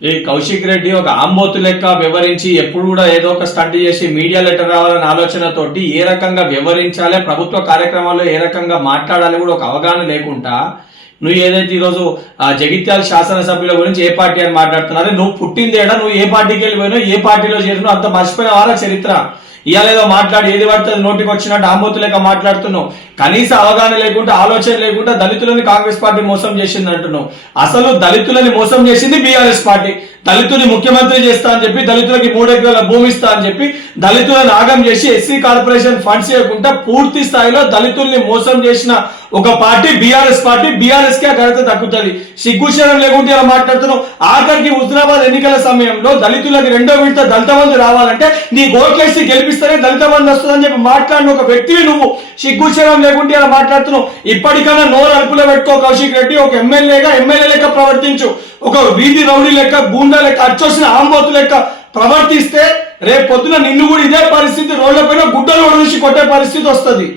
ఈ కౌశిక్ రెడ్డి ఒక ఆంబోతు లెక్క వివరించి ఎప్పుడు కూడా ఏదో ఒక స్టంట్ చేసి మీడియా లెటర్ రావాలనే ఆలోచనతోటి ఏ రకంగా వివరించాలి, ప్రభుత్వ కార్యక్రమాల్లో ఏ రకంగా మాట్లాడాలి కూడా ఒక అవగాహన లేకుండా నువ్వు ఏదైతే ఈరోజు జగిత్యాల శాసనసభ్యుల గురించి ఏ పార్టీ అని మాట్లాడుతున్నారో, నువ్వు పుట్టిందేడా, నువ్వు ఏ పార్టీకి వెళ్ళిపోయినావు, ఏ పార్టీలో చేరినావు అంత మర్చిపోయిన వాళ్ళ చరిత్ర. ఇవాళేదో మాట్లాడి ఏది పడుతుంది నోటికి వచ్చినట్టు ఆంబోతు లెక్క మాట్లాడుతున్నావు. కనీస అవగాహన లేకుండా, ఆలోచన లేకుండా దళితులని కాంగ్రెస్ పార్టీ మోసం చేసింది అంటున్నావు. అసలు దళితులని మోసం చేసింది బీఆర్ఎస్ పార్టీ. దళితుని ముఖ్యమంత్రి చేస్తా అని చెప్పి, దళితులకి 3 ఎకరాల భూమి ఇస్తా అని చెప్పి దళితులను ఆగం చేసి ఎస్సీ కార్పొరేషన్ ఫండ్స్ చేయకుండా పూర్తి స్థాయిలో దళితుల్ని మోసం చేసిన ఒక పార్టీ బీఆర్ఎస్ పార్టీ. బీఆర్ఎస్ కే ఘనత దక్కుతుంది. సిగ్గుశరం లేకుంటే ఇలా మాట్లాడుతున్నావు. ఆఖరికి హుజరాబాద్ ఎన్నికల సమయంలో దళితులకి 2వ విడత దళిత బంధు రావాలంటే నీ ఓట్లేసి గెలిపిస్తేనే దళిత బంధు వస్తుందని చెప్పి మాట్లాడిన ఒక వ్యక్తివి నువ్వు. సిగ్గుశరం లేకుంటే ఇలా మాట్లాడుతున్నావు. ఇప్పటికైనా నోరు అదుపులో పెట్టుకో కౌశిక్ రెడ్డి. ఒక ఎమ్మెల్యే లెక్క ప్రవర్తించు. ఒక వీధి రౌడీ లెక్క, గూండా లెక్క, అచ్చొచ్చిన ఆంబోతు లెక్క ప్రవర్తిస్తే రేపు పొద్దున నిన్ను కూడా ఇదే పరిస్థితి, రోడ్ల పైన గుడ్డలు ఒడిసి కొట్టే పరిస్థితి వస్తుంది.